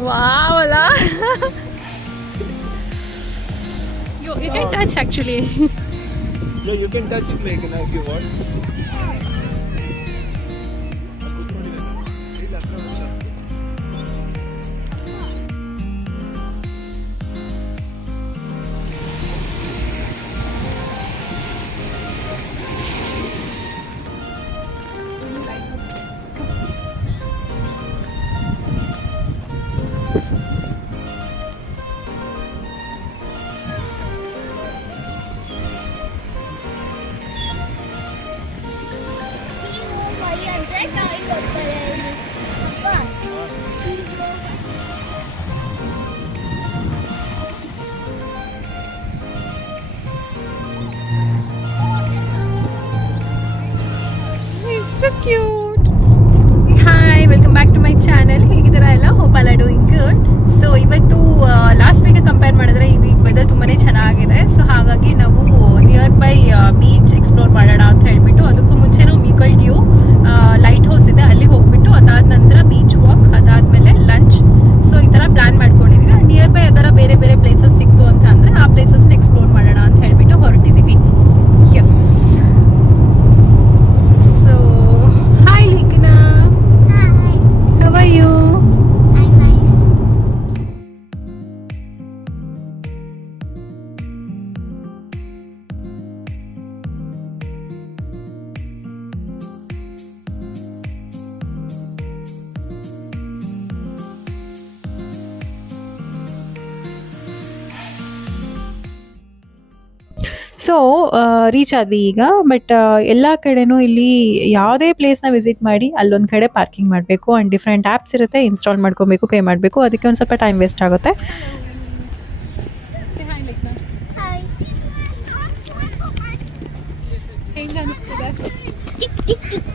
Wow, la. You can touch actually. No, you can touch it like if you want. So cute. Hi, welcome back to my channel. ಹೇಗಿದ್ದೀರಾ ಎಲ್ಲ? Hope all are doing good. So ಇವತ್ತು last week compare ಮಾಡಿದ್ರೆ ಈ weak weather ತುಂಬಾನೇ ಚೆನ್ನಾಗಿದೆ. So ಹಾಗಾಗಿ ನಾವು near by beach explore ಮಾಡೋಣ ಅಂತ ಹೇಳ್ಬಿಟ್ಟು, ಅದಕ್ಕೂ ಮುಂಚೆ ನಾವು ಮ್ಯೂಕಲ್ ಡ್ಯೂ ಲೈಟ್ ಹೌಸ್ ಇದೆ, ಅಲ್ಲಿ ಹೋಗ್ಬಿಟ್ಟು ಅದಾದ ನಂತರ ಬೀಚ್ ವಾಕ್, ಅದಾದ್ಮೇಲೆ ಲಂಚ್. ಸೊ ಈ ಥರ ಪ್ಲಾನ್ ಮಾಡ್ಕೊಂಡಿದ್ದೀವಿ. ಆ್ಯಂಡ್ ನಿಯರ್ ಬೈ ಅದರ ಬೇರೆ ಬೇರೆ ಪ್ಲೇಸಸ್ ಸಿಕ್ತು ಅಂತ ಅಂದರೆ ಆ ಪ್ಲೇಸಸ್ನ ಎಕ್ಸ್ಪ್ಲೋರ್ ಮಾಡೋಣ ಅಂತ ಹೇಳ್ಬಿಟ್ಟು ಹೊರಟಿದ್ದೀವಿ. Yes. Hi Likna. Hi. How are you? I'm nice. So reach ಆದ್ವಿ ಈಗ. ಬಟ್ ಎಲ್ಲ ಕಡೆನೂ ಇಲ್ಲಿ ಯಾವುದೇ ಪ್ಲೇಸ್ನ ವಿಸಿಟ್ ಮಾಡಿ ಅಲ್ಲೊಂದು ಕಡೆ ಪಾರ್ಕಿಂಗ್ ಮಾಡಬೇಕು. ಆ್ಯಂಡ್ ಡಿಫ್ರೆಂಟ್ ಆ್ಯಪ್ಸ್ ಇರುತ್ತೆ, ಇನ್ಸ್ಟಾಲ್ ಮಾಡ್ಕೊಬೇಕು, ಪೇ ಮಾಡಬೇಕು. ಅದಕ್ಕೆ ಒಂದು ಸ್ವಲ್ಪ ಟೈಮ್ ವೇಸ್ಟ್ ಆಗುತ್ತೆ. Hi. ಹೆಂಗೆ ಅನಿಸ್ತದೆ? Tick tick tick.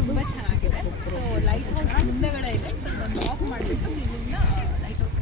ತುಂಬ ಚೆನ್ನಾಗಿದೆ. ಸೊ ಲೈಟ್ ಹೌಸ್ ಮುಂದೆಗಡೆ ಇದೆ. ಸೊ ಒಂದು ವಾಕ್ ಮಾಡಿಬಿಟ್ಟು ಇಲ್ಲಿಂದ light house.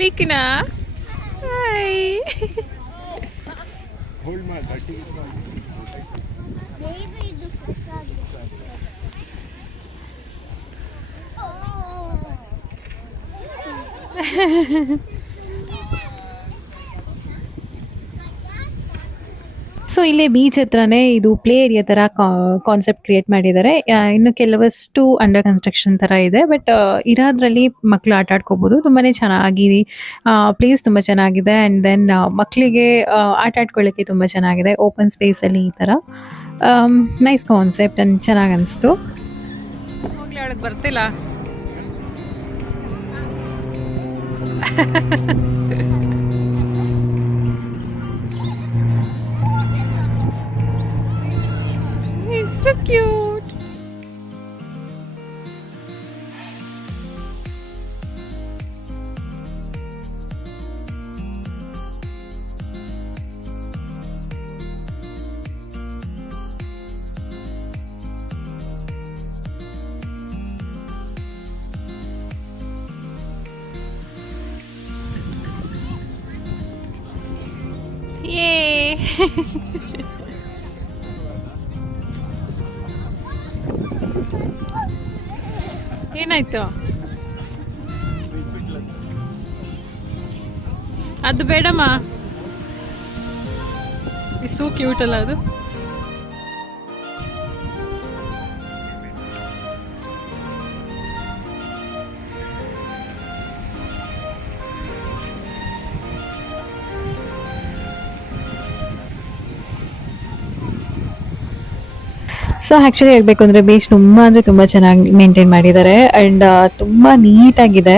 Likna. Hi. Hold my dirty. Maybe ಇದು fresh ಆಗಿದೆ. ಸೊ ಇಲ್ಲೇ ಬೀಚ್ ಹತ್ರನೇ ಇದು ಪ್ಲೇ ಏರಿಯಾ ಥರ ಕಾನ್ಸೆಪ್ಟ್ ಕ್ರಿಯೇಟ್ ಮಾಡಿದ್ದಾರೆ. ಇನ್ನು ಕೆಲವಷ್ಟು ಅಂಡರ್ ಕನ್ಸ್ಟ್ರಕ್ಷನ್ ಥರ ಇದೆ. ಬಟ್ ಇರೋದ್ರಲ್ಲಿ ಮಕ್ಕಳು ಆಟ ಆಡ್ಕೋಬೋದು. ತುಂಬಾ ಚೆನ್ನಾಗಿ ಪ್ಲೇಸ್ ತುಂಬ ಚೆನ್ನಾಗಿದೆ. ಆ್ಯಂಡ್ ದೆನ್ ಮಕ್ಕಳಿಗೆ ಆಟ ಆಡ್ಕೊಳ್ಳೋಕ್ಕೆ ತುಂಬ ಚೆನ್ನಾಗಿದೆ. ಓಪನ್ ಸ್ಪೇಸಲ್ಲಿ ಈ ಥರ ನೈಸ್ ಕಾನ್ಸೆಪ್ಟ್ ಆ್ಯಂಡ್ ಚೆನ್ನಾಗಿ ಅನಿಸ್ತು. ಹೋಗ್ಲಿ, ಅವಳಿಗೆ ಬರ್ತಿಲ್ಲ. So cute. Yay. ಏನಾಯ್ತು? ಅದು ಬೇಡಮ್ಮ. ಸೋ ಕ್ಯೂಟ್ ಅಲ್ಲ ಅದು. ಸೊ ಆ್ಯಕ್ಚುಲಿ ಹೇಳಬೇಕು ಅಂದರೆ ಬೀಚ್ ತುಂಬ ಚೆನ್ನಾಗಿ ಮೇಂಟೈನ್ ಮಾಡಿದ್ದಾರೆ ಆ್ಯಂಡ್ ತುಂಬ ನೀಟಾಗಿದೆ.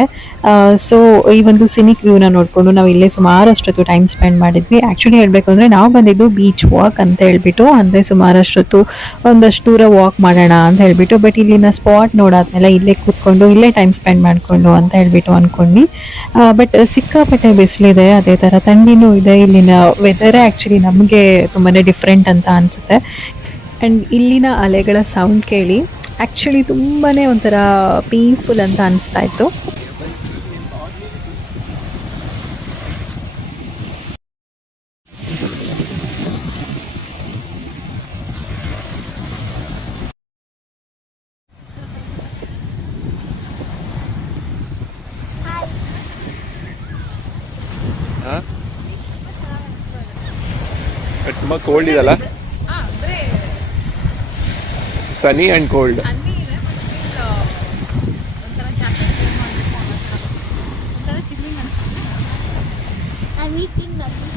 ಸೊ ಈ ಒಂದು ಸಿನಿಕ್ ವ್ಯೂನ ನೋಡಿಕೊಂಡು ನಾವು ಇಲ್ಲೇ ಸುಮಾರಷ್ಟೊತ್ತು ಟೈಮ್ ಸ್ಪೆಂಡ್ ಮಾಡಿದ್ವಿ. ಆ್ಯಕ್ಚುಲಿ ಹೇಳಬೇಕು ಅಂದರೆ ನಾವು ಬಂದಿದ್ದು ಬೀಚ್ ವಾಕ್ ಅಂತ ಹೇಳ್ಬಿಟ್ಟು, ಅಂದರೆ ಸುಮಾರಷ್ಟೊತ್ತು ಒಂದಷ್ಟು ದೂರ ವಾಕ್ ಮಾಡೋಣ ಅಂತ ಹೇಳ್ಬಿಟ್ಟು, ಬಟ್ ಇಲ್ಲಿನ ಸ್ಪಾಟ್ ನೋಡಾದ್ಮೇಲೆ ಇಲ್ಲೇ ಕೂತ್ಕೊಂಡು ಇಲ್ಲೇ ಟೈಮ್ ಸ್ಪೆಂಡ್ ಮಾಡಿಕೊಂಡು ಅಂತ ಹೇಳ್ಬಿಟ್ಟು ಅಂದ್ಕೊಂಡ್ವಿ. ಬಟ್ ಸಿಕ್ಕಾಪಟ್ಟೆ ಬಿಸಿಲಿದೆ, ಅದೇ ಥರ ಥಂಡಿನೂ ಇದೆ. ಇಲ್ಲಿನ ವೆದರೇ ಆ್ಯಕ್ಚುಲಿ ನಮಗೆ ತುಂಬಾ ಡಿಫ್ರೆಂಟ್ ಅಂತ ಅನಿಸುತ್ತೆ. ಆ್ಯಂಡ್ ಇಲ್ಲಿನ ಅಲೆಗಳ ಸೌಂಡ್ ಕೇಳಿ ಆ್ಯಕ್ಚುಲಿ ತುಂಬಾ ಒಂಥರ ಪೀಸ್ಫುಲ್ ಅಂತ ಅನಿಸ್ತಾ ಇತ್ತು. ಹಾಂ ತುಂಬ ಕೋಲ್ಡ್ ಇದಲ್ಲ, ಸನಿ and cold. I'm eating nothing.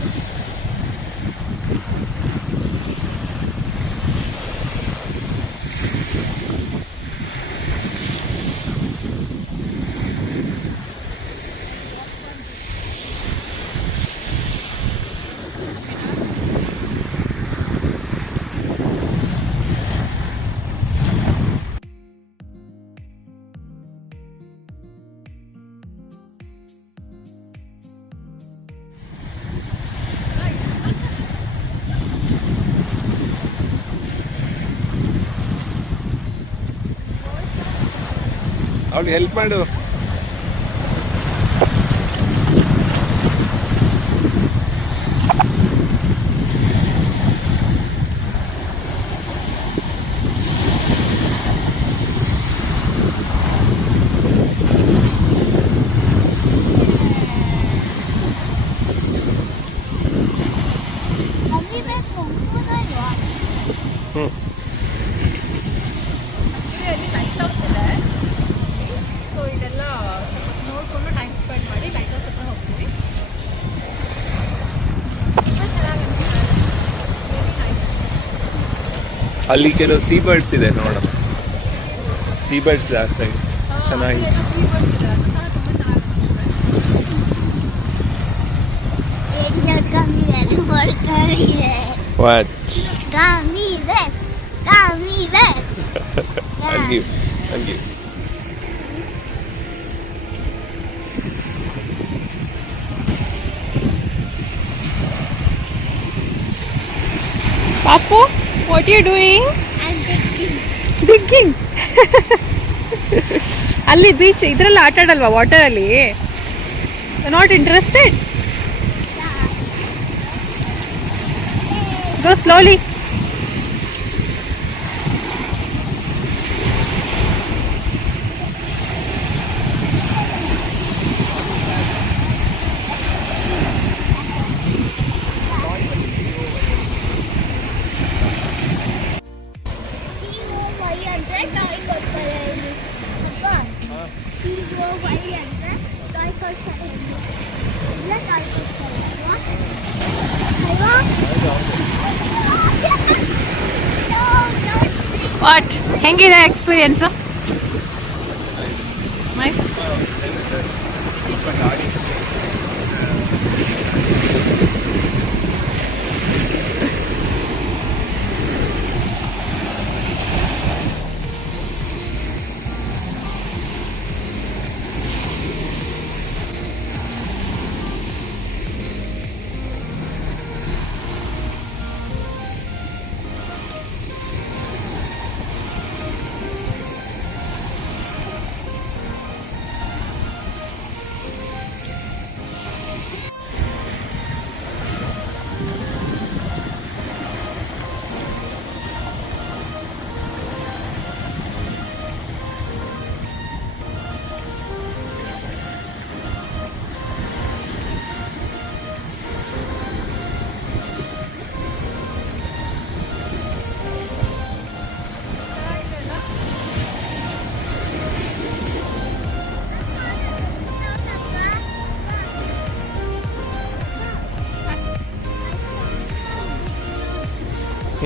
ಅವ್ಳಿಗೆ ಹೆಲ್ಪ್ ಮಾಡು. ಸೊ ಇದೆಲ್ಲ ನೋಡಿಕೊಂಡು ಟೈಮ್ ಸ್ಪೆಂಡ್ ಮಾಡಿ ಲೈಟ್ ಹೌಸ್ ಹತ್ರ ಹೋಗ್ತೀವಿ. ತುಂಬ ಚೆನ್ನಾಗಿ ಅಲ್ಲಿ ಕೆಲವು ಸೀ ಬರ್ಡ್ಸ್ ಇದೆ ನೋಡೋಣ. ಸೀ ಬರ್ಡ್ಸ್ ಜಾಸ್ತಿ ಆಗಿದೆ, ಚೆನ್ನಾಗಿದೆ. What? Gummy this. Gummy this. I'll give. I'll give. Papu, what are you doing? I'm digging. Digging. ಅಲ್ಲಿ ಬೀಚ್ ಇದರಲ್ಲಿ ಆಟ ಆಡಲ್ವಾ ವಾಟರಲ್ಲಿ? Not interested? Go slowly. What ಹೆಂಗಿದೆ ಎಕ್ಸ್ಪೀರಿಯನ್ಸ್? ನೈಸ್.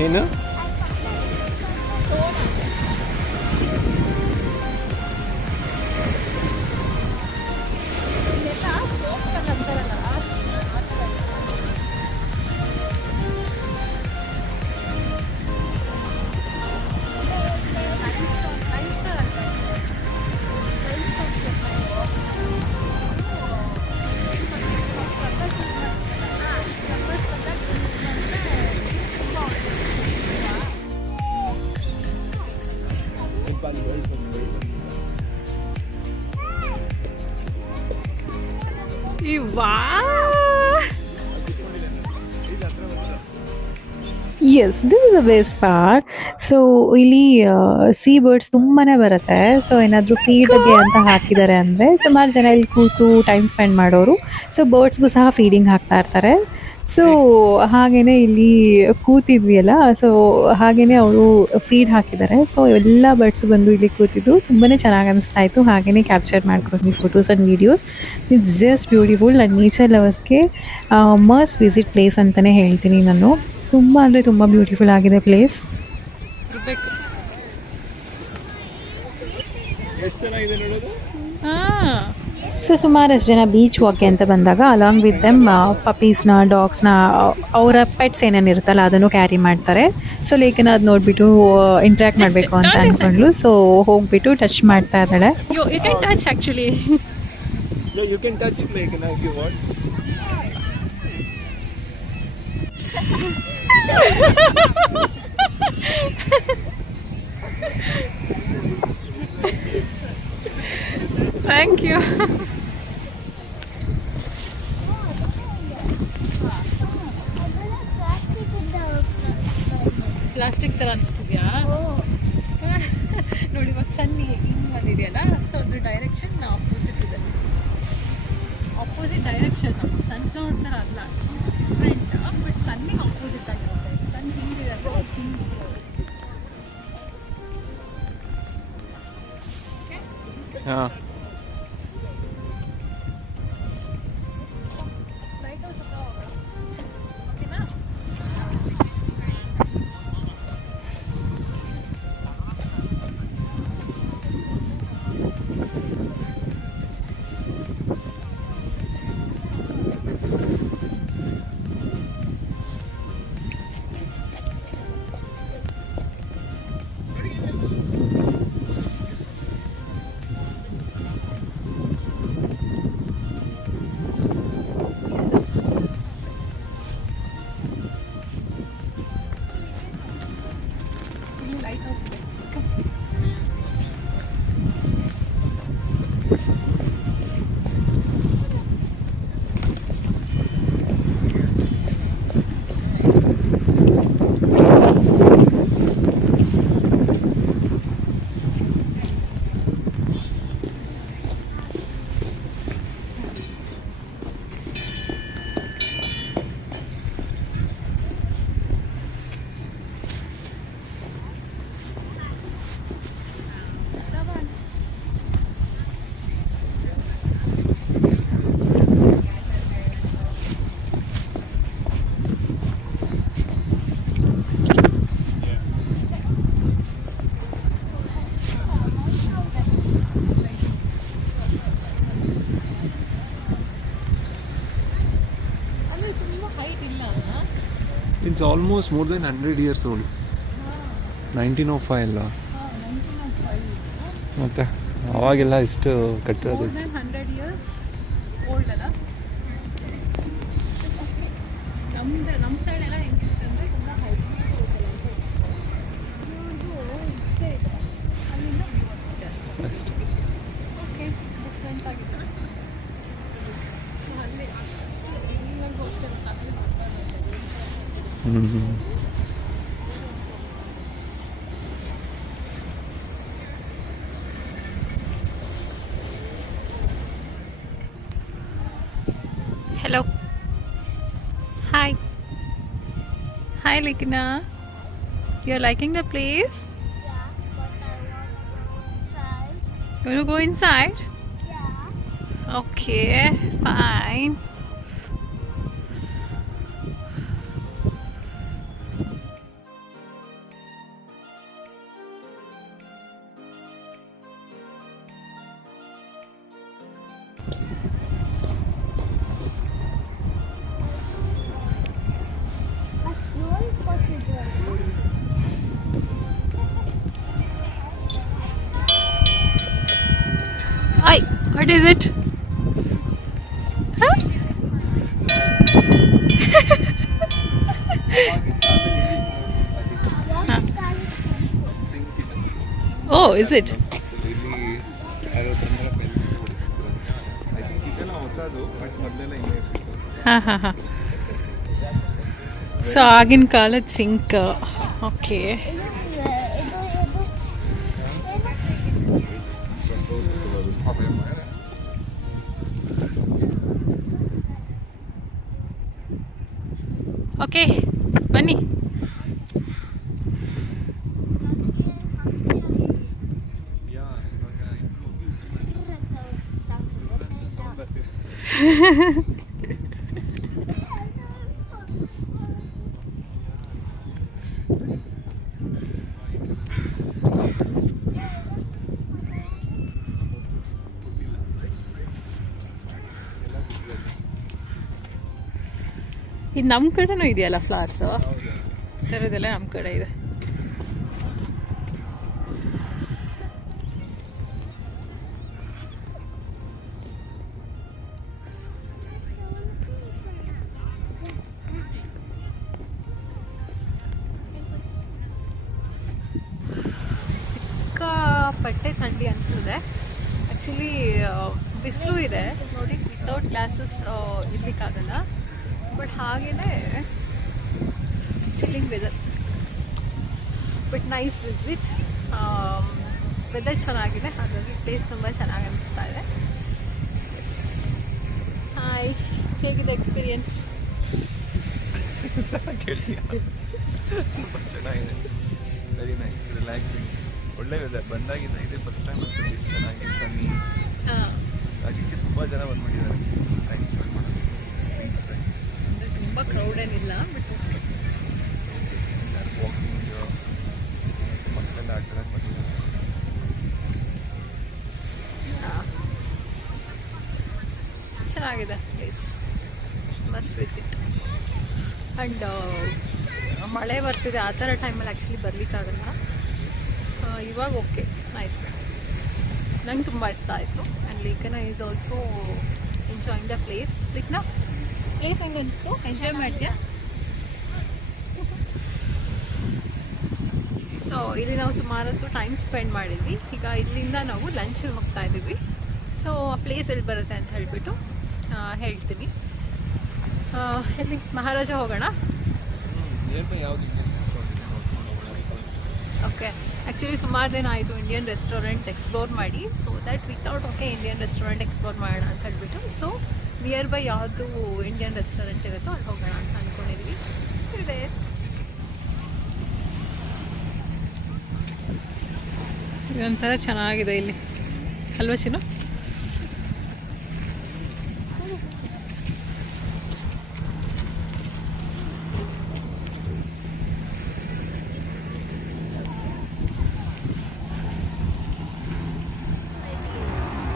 ಏನು? Yes this is a best part. So ಇಲ್ಲಿ sea birds ತುಂಬಾ ಬರುತ್ತೆ. ಸೊ ಏನಾದರೂ ಫೀಡ್ಗೆ ಅಂತ ಹಾಕಿದ್ದಾರೆ ಅಂದರೆ ಸುಮಾರು ಜನ ಇಲ್ಲಿ ಕೂತು ಟೈಮ್ ಸ್ಪೆಂಡ್ ಮಾಡೋರು. ಸೊ ಬರ್ಡ್ಸ್ಗೂ ಸಹ ಫೀಡಿಂಗ್ ಹಾಕ್ತಾ ಇರ್ತಾರೆ. ಸೊ ಹಾಗೆಯೇ ಇಲ್ಲಿ ಕೂತಿದ್ವಿ ಅಲ್ಲ, ಸೊ ಹಾಗೆಯೇ ಅವರು ಫೀಡ್ ಹಾಕಿದ್ದಾರೆ. ಸೊ ಎಲ್ಲ ಬರ್ಡ್ಸು ಬಂದು ಇಲ್ಲಿ ಕೂತಿದ್ದು ತುಂಬಾ ಚೆನ್ನಾಗಿ ಅನಿಸ್ತಾ ಇತ್ತು. ಹಾಗೆಯೇ ಕ್ಯಾಪ್ಚರ್ ಮಾಡ್ಕೊಂಡ್ವಿ photos and videos. It's just beautiful. And nature ಲವರ್ಸ್ಗೆ ಮಸ್ಟ್ ವಿಸಿಟ್ ಪ್ಲೇಸ್ ಅಂತಲೇ ಹೇಳ್ತೀನಿ ನಾನು. ತುಂಬ ಅಂದರೆ ತುಂಬ ಬ್ಯೂಟಿಫುಲ್ ಆಗಿದೆ ಪ್ಲೇಸ್. ಸೊ ಸುಮಾರಷ್ಟು ಜನ ಬೀಚ್ ವಾಕ್ಗೆ ಅಂತ ಬಂದಾಗ ಅಲಾಂಗ್ ವಿತ್ ದೆಮ್ ಪಪೀಸ್ನ, ಡಾಗ್ಸ್ನ, ಅವರ ಪೆಟ್ಸ್ ಏನೇನು ಇರುತ್ತಲ್ಲ ಅದನ್ನು ಕ್ಯಾರಿ ಮಾಡ್ತಾರೆ. ಸೊ ಲೇಖನ ಅದು ನೋಡಿಬಿಟ್ಟು ಇಂಟ್ರ್ಯಾಕ್ಟ್ ಮಾಡಬೇಕು ಅಂತ ಅಂದ್ಕೊಂಡ್ಲು. ಸೊ ಹೋಗ್ಬಿಟ್ಟು ಟಚ್ ಮಾಡ್ತಾ ಇದ್ದಾಳೆ. You can touch it, Lekana, if you want. Thank you. Plastic ಥರ ಅನಿಸ್ತಿದ್ಯಾ? ನೋಡಿ ಇವಾಗ ಸನ್ನಿ ಹಿಂಗೆ ಬಂದಿದೆಯಲ್ಲ, ಸೊ ಅದ್ರ ಡೈರೆಕ್ಷನ್ ಆಪೋಸಿಟ್ ಇದೆ. ಆಪೋಸಿಟ್ ಡೈರೆಕ್ಷನ್ ಸನ್ಫ್ಲವರ್ ಥರ ಅಲ್ಲ, ಡಿಫ್ರೆಂಟ್. ಬಟ್ ಸನ್ನಿಗೆ ಆಪೋಸಿಟ್ ಆಗಿರುತ್ತೆ. ಸನ್ ಹಿಂಗಿದೆ ಅಲ್ವಾ, ಹಾಂ, it's almost more than 100 years old. 1905 ಅಲ್ಲ ಮತ್ತೆ ಅವಾಗೆಲ್ಲ ಇಷ್ಟು ಕಟ್ಟಿರೋದು. 100 ಇಯರ್ಸ್ ಓಲ್ಡ್ ಅಲ್ಲ. ನಮ್ಮ ಸೈಡ್ ಎಲ್ಲ ಹೆಂಗಿರುತ್ತೆ ಅಂದರೆ ತುಂಬ ಹೈಟ್ ಅಲ್ಲಿಂದ ಅಷ್ಟೇ. ಓಕೆ, ಡಿಫ್ರೆಂಟ್ ಆಗಿದೆ. ಅಲ್ಲಿ ಇಲ್ಲಿಗೆ ಹೋಗ್ತಾರೆ ಅಲ್ಲಿ Hello. Hi. Hi, Lekana. You're liking the place? Yeah, but I want to go inside. You want to go inside? Yeah. Okay, fine. Hi, what is it? Huh? Oh, is it? I think ಇದೆಲ್ಲ ಹೊಸದು, but ಮೊದಲೇ ಹಾಂ ಹಾಂ ಹಾಂ. So ಆಗಿನ ಕಾಲದ sync. Okay. Okay ಬನ್ನಿ. ಇದು ನಮ್ಮ ಕಡೆನೂ ಇದೆಯಲ್ಲ ಫ್ಲವರ್ಸು, ಈ ಥರದ್ದೆಲ್ಲ ನಮ್ಮ ಕಡೆ ಇದೆ. ಸಿಕ್ಕಾಪಟ್ಟೆ ಥಂಡಿ ಅನಿಸ್ತದೆ ಆ್ಯಕ್ಚುಲಿ. ಬಿಸಿಲು ಇದೆ ನೋಡಿ, ವಿತೌಟ್ ಗ್ಲಾಸಸ್ ಇರ್ಲಿಕ್ಕಾಗಲ್ಲ. ಬಟ್ ಹಾಗೇನೆ chilling weather, but nice visit. Weather ಚೆನ್ನಾಗಿದೆ, ಹಾಗಾಗಿ ಪ್ಲೇಸ್ ತುಂಬ ಚೆನ್ನಾಗಿ ಅನಿಸ್ತಾ ಇದೆ. ಹಾಯ್, ಹೇಗಿದೆ ಎಕ್ಸ್ಪೀರಿಯನ್ಸ್? ತುಂಬ ಚೆನ್ನಾಗಿದೆ, ವೆರಿ ನೈಸ್, ರಿಲ್ಯಾಕ್ಸಿಂಗ್, ಒಳ್ಳೆ ವೆದರ್. ಬಂದಾಗಿಂದ ಇದೆ ಫಸ್ಟ್ ಟೈಮ್ ಅನ್ಸುತ್ತೆ ಇಷ್ಟು ಚೆನ್ನಾಗಿ ಸನ್ನಿ. ಅದಕ್ಕೆ ತುಂಬ ಜನ ಬಂದ್ಬಿಟ್ಟಿದ್ದಾರೆ ಟೈಮ್ ಸ್ಪೆಂಡ್ ಮಾಡೋದು. ಅಂದರೆ ತುಂಬ ಕ್ರೌಡ್ ಏನಿಲ್ಲ, ಬಟ್ ವಾಕಿಂಗ್ ಮಕ್ಕಳೆಲ್ಲ ಆಟಾಡಕ್ಕೆ ಬಂದಿದ್ದಾರೆ. ಚೆನ್ನಾಗಿದೆ ಪ್ಲೇಸ್, ಮಸ್ಟ್ ವಿಸಿಟ್. ಆ್ಯಂಡ್ ಮಳೆ ಬರ್ತಿದೆ, ಆ ಥರ ಟೈಮಲ್ಲಿ ಆ್ಯಕ್ಚುಲಿ ಬರಲಿಕ್ಕಾಗಲ್ಲ. ಇವಾಗ ಓಕೆ, ನೈಸ್, ನಂಗೆ ತುಂಬ ಇಷ್ಟ ಆಯಿತು. ಆ್ಯಂಡ್ ಲೇಖನ is also enjoying the place. ಲೇಖನ, ಪ್ಲೇಸ್ ಹೆಂಗೆ ಅನಿಸ್ತು? ಎಂಜಾಯ್ ಮಾಡಿದ್ಯಾ? ಸೊ ಇಲ್ಲಿ ನಾವು ಸುಮಾರು ಹೊತ್ತು ಟೈಮ್ ಸ್ಪೆಂಡ್ ಮಾಡಿದ್ವಿ. ಈಗ ಇಲ್ಲಿಂದ ನಾವು ಲಂಚಿಗೆ ಹೋಗ್ತಾ ಇದ್ದೀವಿ. ಸೊ ಆ ಪ್ಲೇಸ್ ಎಲ್ಲಿ ಬರುತ್ತೆ ಅಂತ ಹೇಳಿಬಿಟ್ಟು ಹೇಳ್ತೀನಿ. ಎಲ್ಲಿ? ಮಹಾರಾಜ ಹೋಗೋಣ. ಓಕೆ, ಆ್ಯಕ್ಚುಲಿ ಸುಮಾರು ದಿನ ಆಯಿತು ಇಂಡಿಯನ್ ರೆಸ್ಟೋರೆಂಟ್ ಎಕ್ಸ್ಪ್ಲೋರ್ ಮಾಡಿ. So that without okay Indian restaurant explore ಮಾಡೋಣ ಅಂತ ಹೇಳ್ಬಿಟ್ಟು, ಸೊ ನಿಯರ್ ಬೈ ಯಾವುದು ಇಂಡಿಯನ್ ರೆಸ್ಟೋರೆಂಟ್ ಇರುತ್ತೋ ಅಲ್ಲಿ ಹೋಗೋಣ ಅಂತ ಅಂದ್ಕೊಂಡಿದ್ವಿ. ಇದೆ ಇದೊಂಥರ ಚೆನ್ನಾಗಿದೆ ಇಲ್ಲಿ ಅಲ್ವಾ ಚಿನ್ನು?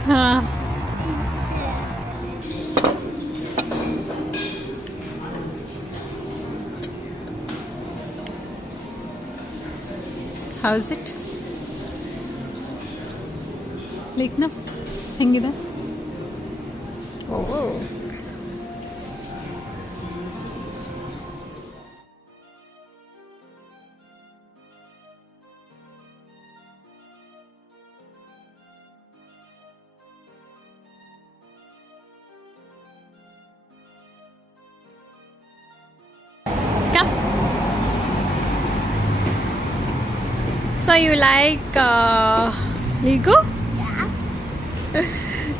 ಹಾಂ, ಹೌಸ್ ಇಟ್? ಲೇಖನ ಹೆಂಗಿದೆ? ಓ, ಸೊ ಯು ಲೈಕ್ ಲೀಗೋ?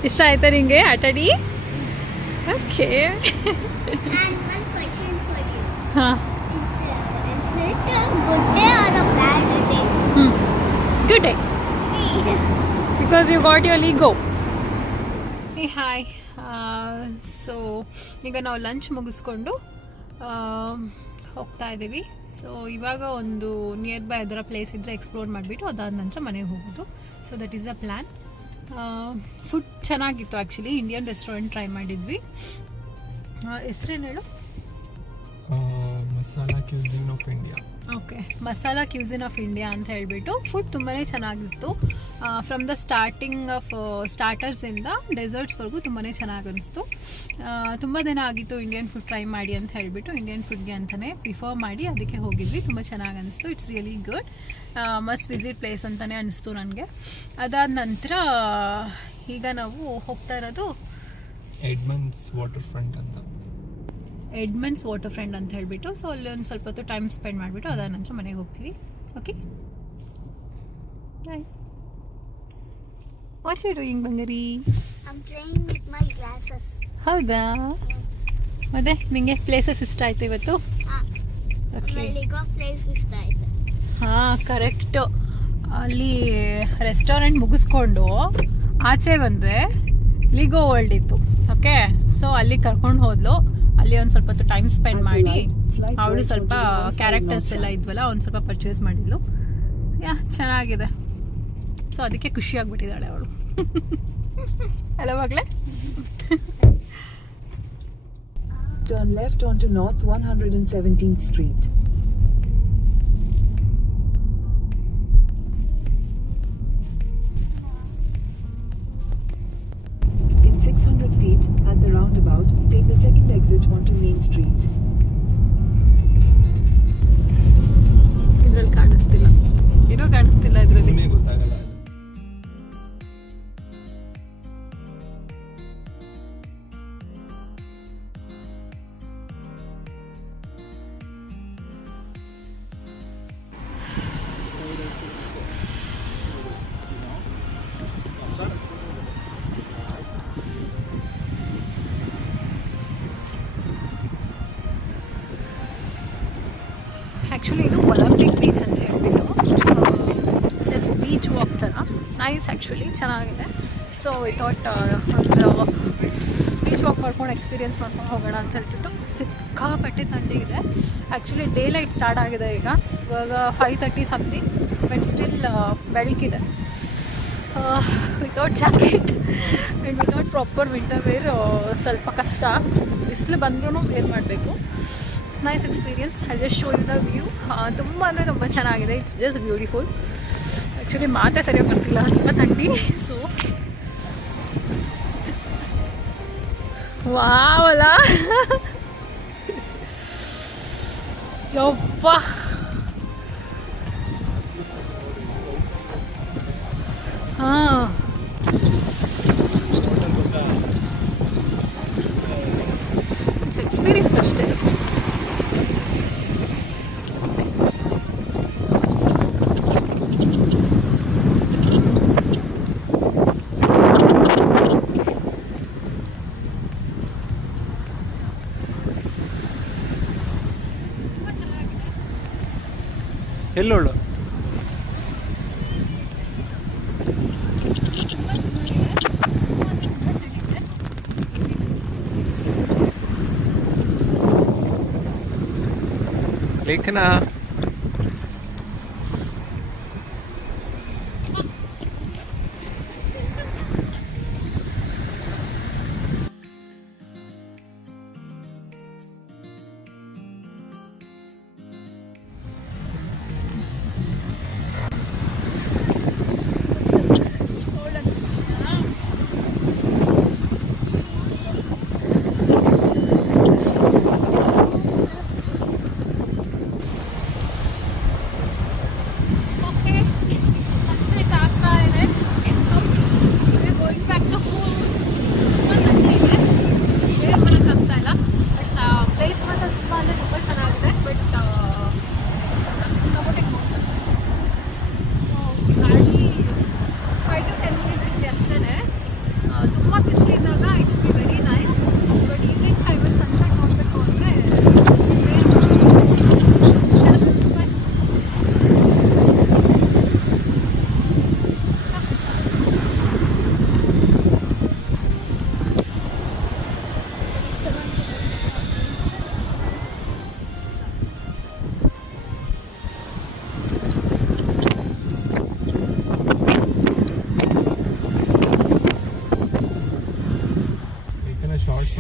ಇಷ್ಟ ಆಯ್ತಾ ನಿಂಗೆ ಆಟಾಡಿ? Okay. And one question for you. ಹಾಂ, Is it a good day or a bad day? Good day because you got your Lego. Hey hi. So ಈಗ ನಾವು lunch ಮುಗಿಸ್ಕೊಂಡು ಹೋಗ್ತಾ ಇದ್ದೀವಿ. ಸೊ ಇವಾಗ ಒಂದು ನಿಯರ್ ಬೈ ಅದರ ಪ್ಲೇಸ್ ಇದ್ದರೆ ಎಕ್ಸ್ಪ್ಲೋರ್ ಮಾಡಿಬಿಟ್ಟು ಅದಾದ ನಂತರ ಮನೆಗೆ ಹೋಗೋದು. So that is the plan. Food ಚೆನ್ನಾಗಿತ್ತು ಆ್ಯಕ್ಚುಲಿ. ಇಂಡಿಯನ್ ರೆಸ್ಟೋರೆಂಟ್ ಟ್ರೈ ಮಾಡಿದ್ವಿ. ಹೆಸ್ರೇನು ಹೇಳು? Masala cuisine of India. Okay, Masala cuisine of India ಅಂತ ಹೇಳಿಬಿಟ್ಟು ಫುಡ್ ತುಂಬಾ ಚೆನ್ನಾಗಿತ್ತು. ಫ್ರಮ್ ದ ಸ್ಟಾರ್ಟರ್ಸಿಂದ ಡೆಸರ್ಟ್ಸ್ವರೆಗೂ ತುಂಬಾ ಚೆನ್ನಾಗಿ ಅನಿಸ್ತು. ತುಂಬ ದಿನ ಆಗಿತ್ತು ಇಂಡಿಯನ್ ಫುಡ್ ಟ್ರೈ ಮಾಡಿ ಅಂತ ಹೇಳಿಬಿಟ್ಟು ಇಂಡಿಯನ್ ಫುಡ್ಗೆ ಅಂತಲೇ ಪ್ರಿಫರ್ ಮಾಡಿ ಅದಕ್ಕೆ ಹೋಗಿದ್ವಿ. ತುಂಬ ಚೆನ್ನಾಗಿ ಅನಿಸ್ತು. It's really good, must visit place ಅಂತಲೇ ಅನಿಸ್ತು ನನಗೆ. ಅದಾದ ನಂತರ ಈಗ ನಾವು ಹೋಗ್ತಾ ಇರೋದು ಎಡ್ಮಂಡ್ಸ್ ವಾಟರ್ ಫ್ರಂಟ್ ಅಂತ. ಎಡ್ಮಂಡ್ಸ್ ವಾಟರ್ ಫ್ರಂಟ್ ಅಂತ ಹೇಳ್ಬಿಟ್ಟು, ಸೊ ಅಲ್ಲಿ ಒಂದು ಸ್ವಲ್ಪ ಹೊತ್ತು ಟೈಮ್ ಸ್ಪೆಂಡ್ ಮಾಡಿಬಿಟ್ಟು ಅದಾದ ನಂತರ ಮನೆಗೆ ಹೋಗ್ತೀವಿ. Okay, bye. What you doing ಬಂಗಾರಿ? I'm playing with my glasses. ಹೌದಾ? ಮತ್ತೆ ನಿಮಗೆ ಪ್ಲೇಸಸ್ ಇಷ್ಟ ಆಯ್ತು ಇವತ್ತು? ಓಕೆ, Lego place ಇಷ್ಟ ಆಯ್ತು. ಹಾಂ ಕರೆಕ್ಟು. ಅಲ್ಲಿ ರೆಸ್ಟೋರೆಂಟ್ ಮುಗಿಸ್ಕೊಂಡು ಆಚೆ ಬಂದರೆ ಲಿಗೋ ವರ್ಲ್ಡ್ ಇತ್ತು. ಓಕೆ, ಸೊ ಅಲ್ಲಿ ಕರ್ಕೊಂಡು ಹೋದ್ಲು. ಅಲ್ಲಿ ಒಂದು ಸ್ವಲ್ಪ ಹೊತ್ತು ಟೈಮ್ ಸ್ಪೆಂಡ್ ಮಾಡಿ ಅವಳು ಸ್ವಲ್ಪ ಕ್ಯಾರೆಕ್ಟರ್ಸ್ ಎಲ್ಲ ಇದ್ವಲ್ಲ ಒಂದು ಸ್ವಲ್ಪ ಪರ್ಚೇಸ್ ಮಾಡಿದ್ಲು. ಯಾ ಚೆನ್ನಾಗಿದೆ. ಸೊ ಅದಕ್ಕೆ ಖುಷಿಯಾಗ್ಬಿಟ್ಟಿದ್ದಾಳೆ ಅವಳು. ಅಲ್ಲ ಮಗಳೇ? Turn left onto North 117th Street. In 600 feet, at the roundabout, take the second exit onto Main Street. ಇದ್ರಲ್ಲಿ ಕಾಣಿಸ್ತಿಲ್ಲ, ಏನೂ ಕಾಣಿಸ್ತಿಲ್ಲ ಇದರಲ್ಲಿ. ನಿಮಗೆ ಗೊತ್ತಾಗಲ್ಲ. ಆ್ಯಕ್ಚುಲಿ ಇದು ಒಲಿಂಪಿಕ್ ಬೀಚ್ ಅಂತ ಹೇಳ್ಬಿಟ್ಟು ಜಸ್ಟ್ ಬೀಚ್ ವಾಕ್ ಥರ ನೈಸ್, ಆ್ಯಕ್ಚುಲಿ ಚೆನ್ನಾಗಿದೆ. ಸೊ ವಿ ಥಾಟ್ ಒಂದು ಬೀಚ್ ವಾಕ್ ಮಾಡ್ಕೊಂಡು ಎಕ್ಸ್ಪೀರಿಯೆನ್ಸ್ ಮಾಡ್ಕೊಂಡು ಹೋಗೋಣ ಅಂತ ಹೇಳ್ಬಿಟ್ಟು. ಸಿಕ್ಕಾಪಟ್ಟೆ ಥಂಡಿ ಇದೆ. ಆ್ಯಕ್ಚುಲಿ ಡೇ ಲೈಟ್ ಸ್ಟಾರ್ಟ್ ಆಗಿದೆ ಇವಾಗ 5:30 ಸಮಥಿಂಗ್, ಬಟ್ ಸ್ಟಿಲ್ ಬೆಳಕಿದೆ. Without jacket and without proper winter wear ಸ್ವಲ್ಪ ಕಷ್ಟ. ಬಿಸಿಲು ಬಂದ್ರೂ ವೇರ್ ಮಾಡಬೇಕು. Nice experience. I just show you the view. ತುಂಬ ಅಂದರೆ ತುಂಬ ಚೆನ್ನಾಗಿದೆ. It's just beautiful. ಆ್ಯಕ್ಚುಲಿ ಮಾತೇ ಸರಿಯಾಗಿ ಬರ್ತಿಲ್ಲ, ತುಂಬ ಥಂಡಿ. ಸೊ ವಾವಲ್ಲ ಯಪ್ಪ, ಹಾಂ ಇಟ್ಸ್ ಎಕ್ಸ್ಪೀರಿಯನ್ಸ್ ಅಷ್ಟೇ. ಎಲ್ಲೋಳು? ಲೇಖನ.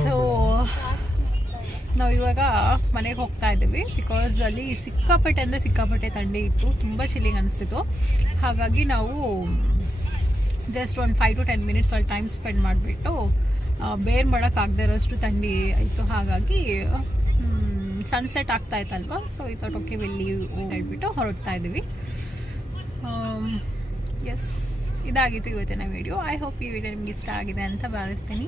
ಸೊ ನಾವು ಇವಾಗ ಮನೆಗೆ ಹೋಗ್ತಾ ಇದ್ದೀವಿ. ಬಿಕಾಸ್ ಅಲ್ಲಿ ಸಿಕ್ಕಾಪಟ್ಟೆ ಅಂದರೆ ಸಿಕ್ಕಾಪಟ್ಟೆ ಥಂಡಿ ಇತ್ತು, ತುಂಬ ಚಿಲ್ಲಿಂಗ್ ಅನಿಸ್ತಿತ್ತು. ಹಾಗಾಗಿ ನಾವು ಜಸ್ಟ್ ಒಂದು 5 to 10 ಮಿನಿಟ್ಸ್ ಅಲ್ಲಿ ಟೈಮ್ ಸ್ಪೆಂಡ್ ಮಾಡಿಬಿಟ್ಟು ಬೇರ್ ಮಾಡೋಕ್ಕಾಗದೇ ಇರೋಷ್ಟು ಥಂಡಿ ಆಯಿತು. ಹಾಗಾಗಿ ಸನ್ಸೆಟ್ ಆಗ್ತಾ ಇತ್ತಲ್ವ, ಸೊ ಈ ಥಾಟ್ ಓಕೆ ವಿಲ್ ಲೀವ್ ಹೇಳ್ಬಿಟ್ಟು ಹೊರಡ್ತಾ ಇದ್ದೀವಿ. ಎಸ್ ಇದಾಗಿತ್ತು ಇವತ್ತಿನ ವಿಡಿಯೋ. ಐ ಹೋಪ್ ಈ ವಿಡಿಯೋ ನಿಮ್ಗೆ ಇಷ್ಟ ಆಗಿದೆ ಅಂತ ಭಾವಿಸ್ತೀನಿ.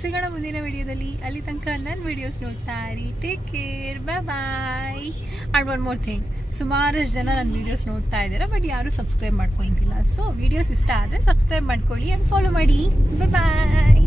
ಸಿಗೋಣ ಮುಂದಿನ ವಿಡಿಯೋದಲ್ಲಿ. ಅಲ್ಲಿ ತನಕ ನನ್ನ ವಿಡಿಯೋಸ್ ನೋಡ್ತಾ ಇರಿ. Take care, bye. And one more thing, ಸುಮಾರಷ್ಟು ಜನ ನನ್ನ ವೀಡಿಯೋಸ್ ನೋಡ್ತಾ ಇದ್ದೀರಾ, ಬಟ್ ಯಾರೂ ಸಬ್ಸ್ಕ್ರೈಬ್ ಮಾಡ್ಕೊತಿಲ್ಲ. ಸೊ ವೀಡಿಯೋಸ್ ಇಷ್ಟ ಆದರೆ ಸಬ್ಸ್ಕ್ರೈಬ್ ಮಾಡ್ಕೊಳ್ಳಿ ಆ್ಯಂಡ್ ಫಾಲೋ ಮಾಡಿ. ಬಾಯ್.